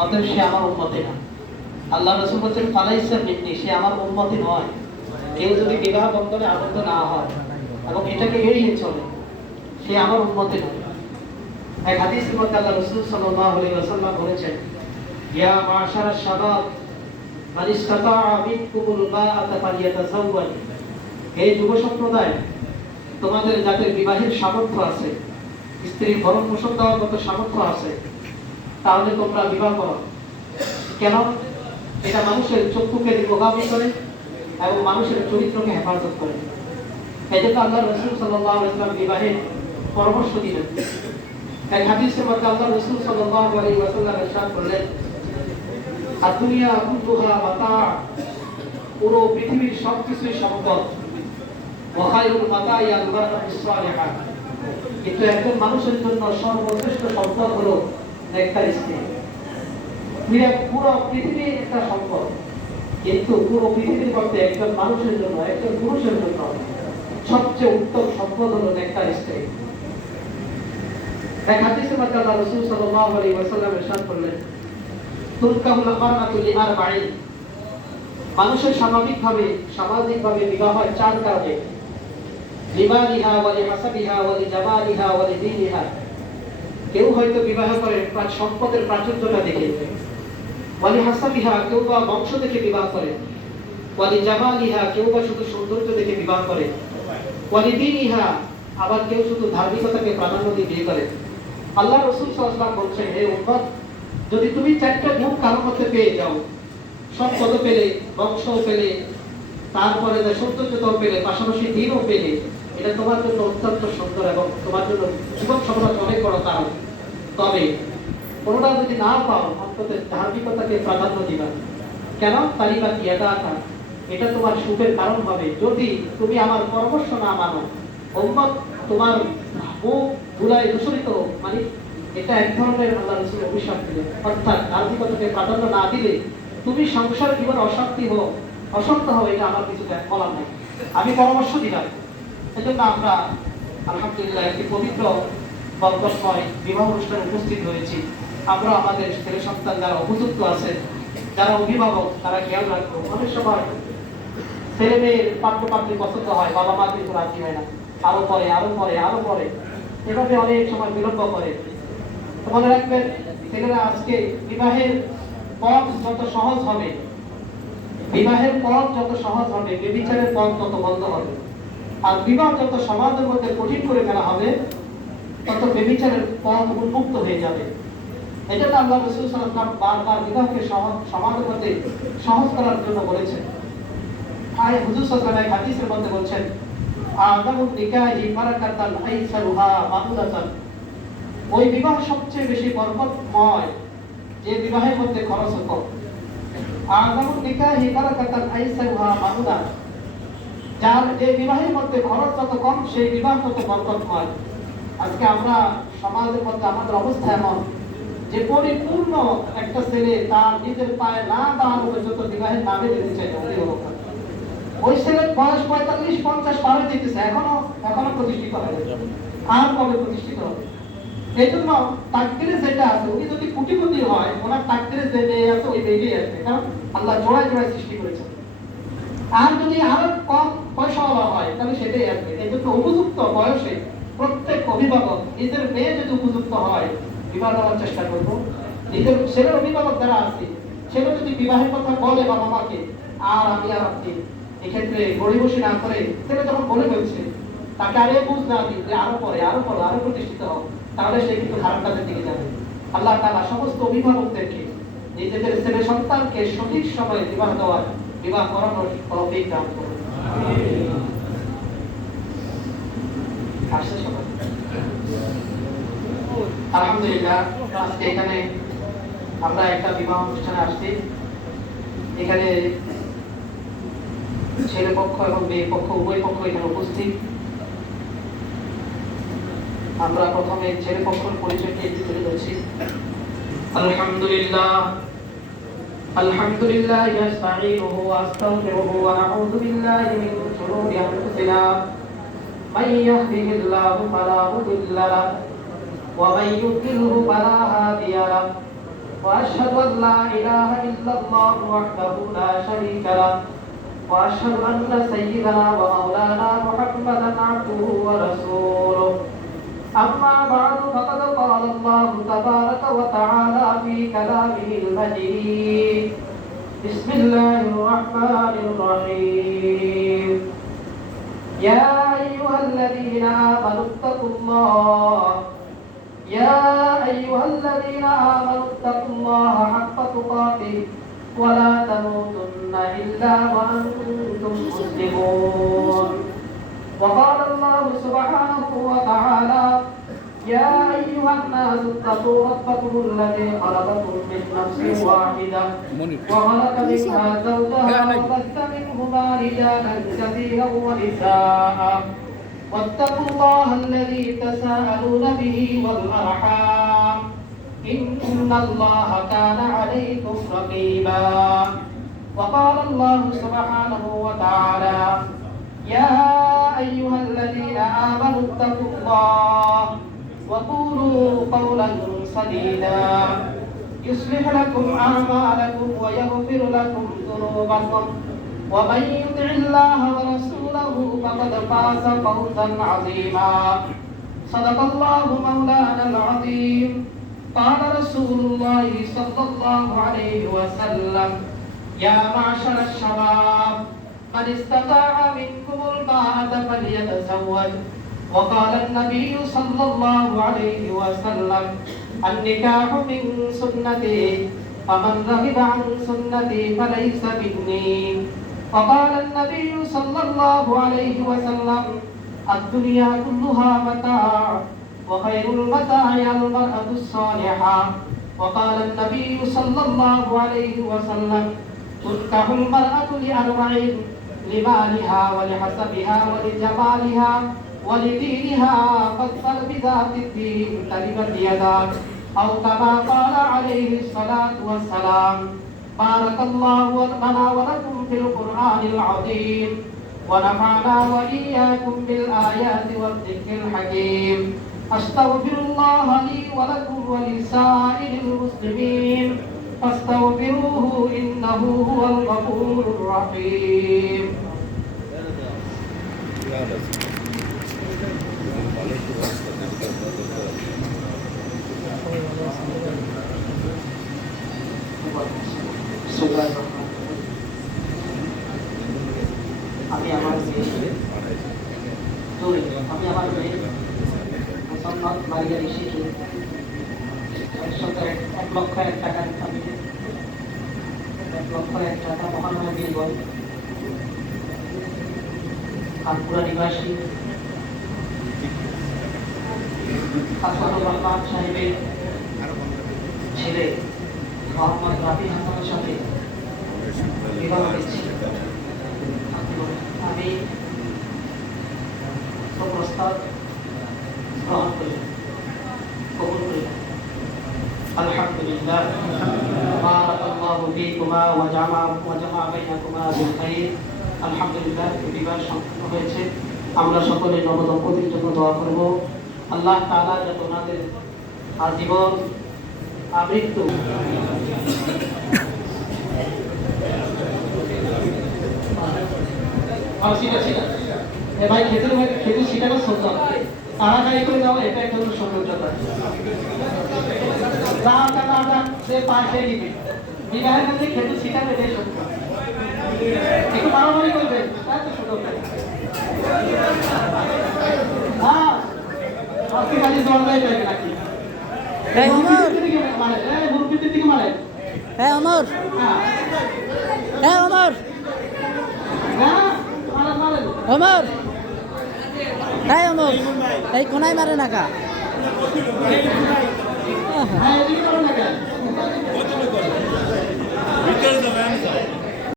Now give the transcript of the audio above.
অতএব সে আমার উম্মতি না। আল্লাহ রাসূল বলেছেন ফালাইসা মিন্নি, সে আমার উম্মতি নয়। কেউ যদি বিবাহ বন্ধনে আবদ্ধ না হয় এবং এটাকে এড়িয়ে চলে, সে আমার উম্মতি নয়। এক হাদিসের মধ্যে আল্লাহ রাসূল সাল্লাল্লাহু আলাইহি ওয়াসাল্লাম বলেছেন, ইয়া মাশারাশ শাবাব মান ইসতাতাআ মিনকুমুল বাআতা ফালিয়াতাযাওয়াজ। হে যুব সম্প্রদায়, তোমাদের যাদের বিবাহের সামর্থ্য আছে, স্ত্রীর ভরণ পোষণ দেওয়ার মতো সামর্থ্য আছে, তাহলে তোমরা বিবাহ করো। কেন? এটা মানুষের চক্ষুকে প্রভাবিত করে এবং মানুষের চরিত্রকে হেফাজত করে। এই জন্য আল্লাহ রাসূল সাল্লাল্লাহু আলাইহি ওয়াসাল্লাম বিবাহের পরামর্শ দিলেন। এক হাদিসের মধ্যে আল্লাহ রাসূল সাল্লাল্লাহু আলাইহি ওয়াসাল্লাম ইরশাদ করলেন, আদ-দুনিয়া কুল্লুহা মাতা, পুরো পৃথিবীর সবকিছুই সম্পদ। ওয়া খায়রুল মাতাই আল-মারআতুস সালিহা, কিন্তু একজন মানুষের জন্য সর্বশ্রেষ্ঠ সম্পদ হলো নেককার স্ত্রী। পুরো পৃথিবীর একটা সম্পদ, কিন্তু পুরো পৃথিবীর মধ্যে একজন মানুষের জন্য, একজন পুরুষের জন্য সবচেয়ে উত্তম সম্পদ হলো নেককার স্ত্রী। এক হাদিসের মধ্যে আল্লাহ রাসূল সাল্লাল্লাহু আলাইহি ওয়াসাল্লাম ইরশাদ করলেন, তুনকাহুল মারআতু লিআরবাঈন, মানুষের সামাজিকভাবে বিবাহ হয় চার কারণে। লিমালিহা ওয়া লিহাসাবিহা ওয়া লিজামালিহা ওয়া লিদীনিহা। কেউ হয়তো বিবাহ করে সম্পদের প্রাচুর্যটা দেখে, ওয়া লিহাসাবিহা কেউ বা বংশ দেখে বিবাহ করে, ওয়া লিজামালিহা কেউ বা শুধু সৌন্দর্য দেখে বিবাহ করে, ওয়া লিদীনিহা আবার কেউ শুধু ধার্মিকতাকে প্রাধান্য দিয়ে বিয়ে করে। আল্লাহ রাসূল সাল্লাল্লাহু আলাইহি ওয়াসাল্লাম বলছেন, হে উম্মত, যদি তুমি চারটা গুণ কারোর মধ্যে পেয়ে যাও, সম্পদ পেলে, বংশ পেলে, তারপরে সৌন্দর্যতাও পেলে, পাশাপাশি দিনও পেলে, এটা তোমার জন্য অত্যন্ত সুন্দর এবং তোমার জন্য জীবন সফলতার অনেক বড় কারণ। তবে কোনোটা যদি না পাও, অন্তত ধার্মিকতাকে প্রাধান্য দিবা। কেন? তারিবা কি ইয়াদাকা, এটা তোমার সুখের কারণ হবে যদি তুমি আমার পরামর্শ না মানো। উম্মত তোমার মুখ ধুলায় দূষিত হোক, মানে এটা এক ধরনের আল্লাহ রাসূল অভিশাপ দিলেন। অর্থাৎ ধার্মিকতাকে প্রাধান্য না দিলে তুমি সংসার জীবনে অশান্ত হও, এটা আমার কিছু বলার নেই, আমি পরামর্শ দিলাম। এজন্য আমরা আলহামদুলিল্লাহ একটি পবিত্র বরকতময় বিবাহ অনুষ্ঠানে উপস্থিত হয়েছি। আমরা আমাদের ছেলে সন্তান যারা উপযুক্ত আছেন, যারা অভিভাবক, তারা খেয়াল রাখবো। অনেক সময় ছেলে মেয়ের পাত্রপাত্রী পছন্দ হয়, বাবা মা কিন্তু রাজি হয় না, আরো পরে এভাবে অনেক সময় বিলম্ব করে। তো মনে রাখবেন, ছেলেরা আজকে বিবাহের পথ যত সহজ হবে, ব্যভিচারের পথ তত বন্ধ হবে। আর বিবাহ যত সমাজের মধ্যে কঠিন করে ফেলা হবে, তত ব্যভিচারের পথ উন্মুক্ত হয়ে যাবে। এই জন্য আল্লাহ রাসূল সাল্লাল্লাহু আলাইহি ওয়াসাল্লাম বারবার বিবাহকে সমাজের মধ্যে সহজ করার জন্য বলেছেন। হুজুর সাল্লাল্লাহু আলাইহি ওয়াসাল্লাম হাদিসের মধ্যে বলছেন, আযামুন নিকাহি বারাকাতান আইসারুহা মামুলাতান, ওই বিবাহ সবচেয়ে বেশি বরকতময় যে বিবাহের মধ্যে খরচ কম। আযামুন নিকাহি বারাকাতান আইসারুহা মামুলা, যার যে বিবাহের মধ্যে খরচ যত কম, সেই বিবাহ তত বরকতময়। আজকে আমরা সমাজের মধ্যে আমাদের অবস্থা এমন যে পরিপূর্ণ একটা ছেলে তার নিজের পায়ে না দাঁড়ানো পর্যন্ত বিবাহের নামে দিতে চাই না। ওই ছেলের বয়স 45-50 পার হয়ে যেতেছে, এখনো প্রতিষ্ঠিত হয়নি, আর কবে প্রতিষ্ঠিত হবে? এই জন্য তাকদীরে যেটা আছে, উনি যদি কোটিপতি হয়, ওনার তাকদীরে যে মেয়ে আছে ওই মেয়েই আসবে, কারণ আল্লাহ জোড়ায় সৃষ্টি করেছেন। আর যদি আরো কম পয়সাওয়ালা হয়, তাহলে সেটাই আসবে। এই জন্য উপযুক্ত বয়সে প্রত্যেক অভিভাবক নিজের মেয়ে যদি উপযুক্ত হয়, বিবাহ দেওয়ার চেষ্টা করবো। নিজের ছেলের অভিভাবক যারা আছে, ছেলে যদি বিবাহের কথা বলে বাবা মাকে, আর আপনি এক্ষেত্রে গড়িবসি না করে, ছেলে যখন বলে ফেলছে, তাকে আরে বুঝ না দিন যে আরো প্রতিষ্ঠিত হোক, তাহলে সে কিন্তু খারাপ কাজের দিকে যাবে। আল্লাহ তাআলা সমস্ত অভিভাবকদেরকে নিজেদের ছেলে সন্তানকে সঠিক সময়ে বিবাহ করানোর তৌফিক দান করুন। আলহামদুলিল্লাহ, আজকে এখানে আমরা একটা বিবাহ অনুষ্ঠানে আসছি। এখানে ছেলে পক্ষ এবং মেয়ে পক্ষ উভয় পক্ষ এখানে উপস্থিত। আমরা প্রথমে ছেলে পক্ষের পরিচয়কে তুলে ধরছি। আলহামদুলিল্লাহ নাস্তাঈনুহু ওয়া আস্তাগফিরুহু ওয়া নাউযু বিল্লাহি মিন শুরুরি আনফুসিনা মান ইয়াহদিহিল্লাহু ফালা মুদিল্লা লাহু ওয়া মান ইউদ্লিলহু ফালা হাদিয়া লাহু وأشهد أن لا إله إلا الله وحده لا شريك له وأشهد أن سيدنا ومولانا محمدا عبده ورسوله أما بعد فقد قال الله تبارك وتعالى في كلامه المجيد بسم الله الرحمن الرحيم يا أيها الذين آمنوا اتقوا الله حق تقاته ولا تموتن إلا وأنتم مسلمون وقال الله سبحانه وتعالى يا أيها الناس اتقوا ربكم الذي خلقكم من نفس واحدة وخلق منها زوجها وبث منهما رجالا كثيرا ونساء واتقوا الله الذي تساءلون به والأرحام إن الله كان عليكم رقيبا وقال الله سبحانه وتعالى يا أيها الذين آمنوا اتقوا الله وقولوا قولا سديدا يصلح لكم أعمالكم ويغفر لكم ذنوبكم ومن يطع الله ورسوله فقد فاز فوزا عظيما صدق الله مولانا العظيم قال رسول الله صلى الله عليه وسلم يا معشر الشباب من استطاع منكم الباءة فليتزوج وقال النبي صلى الله عليه وسلم النكاح من سنتي فمن رغب عن سنتي فليس مني وقال النبي صلى الله عليه وسلم الدنيا كلها متاع وخير المتاع المرأة الصالحة وقال النبي صلى الله عليه وسلم تنكح المرأة لأربع لمالها ولحسبها ولجمالها ولدينها فاظفر بذات الدين تربت يداك أو كما قال عليه الصلاة والسلام بارك الله لنا ولكم في القرآن العظيم ونفعنا وإياكم بالآيات والذكر الحكيم أستغفر الله لي ولكم ولسائر المسلمين فاستغفروه إنه هو الغفور الرحيم আমি আমার মেয়ে মোসাম্মদ মারিয়া ঋষিকে 1,01,000 টাকা আমি 1,01,000 টাকা মহানগর বিলবল কানপুরা নিবাসী হাসানুর রহমান সাহেবের ছেলে মোহাম্মদ রাফি হাসানের সাথে বিবাহ হয়েছে। আমি প্রস্তাব গ্রহণ করি, কবুল করি। আলহামদুলিল্লাহ বারাকাল্লাহু ফীকুমা ওয়া জামা বাইনাকুমা বিল খাইর। আলহামদুলিল্লাহ বিবাহ সম্পন্ন হয়েছে। আমরা সকলে নবদম্পতির জন্য দোয়া করব। আল্লাহ তাআলা যাতে ওনাদের আজীবন আমৃত্যু ভাই খেতে শিখানো সন্তান তাড়াতাড়ি করে দেওয়া এটা একটা সৌন্দর্যতা সে পাশে নিবে বিবাহের মধ্যে খেতে শিখাবে বেশ একটু মারামারি করবে তাই তো সুযোগ হ্যাঁ আজকে খালি দরজায় যাবে নাকি মুরগির দিকে মারে হ্যাঁ অমর হ্যাঁ অমর অমর হ্যাঁ অমর এই কোনায় মারে না কা ভিতরে যাবে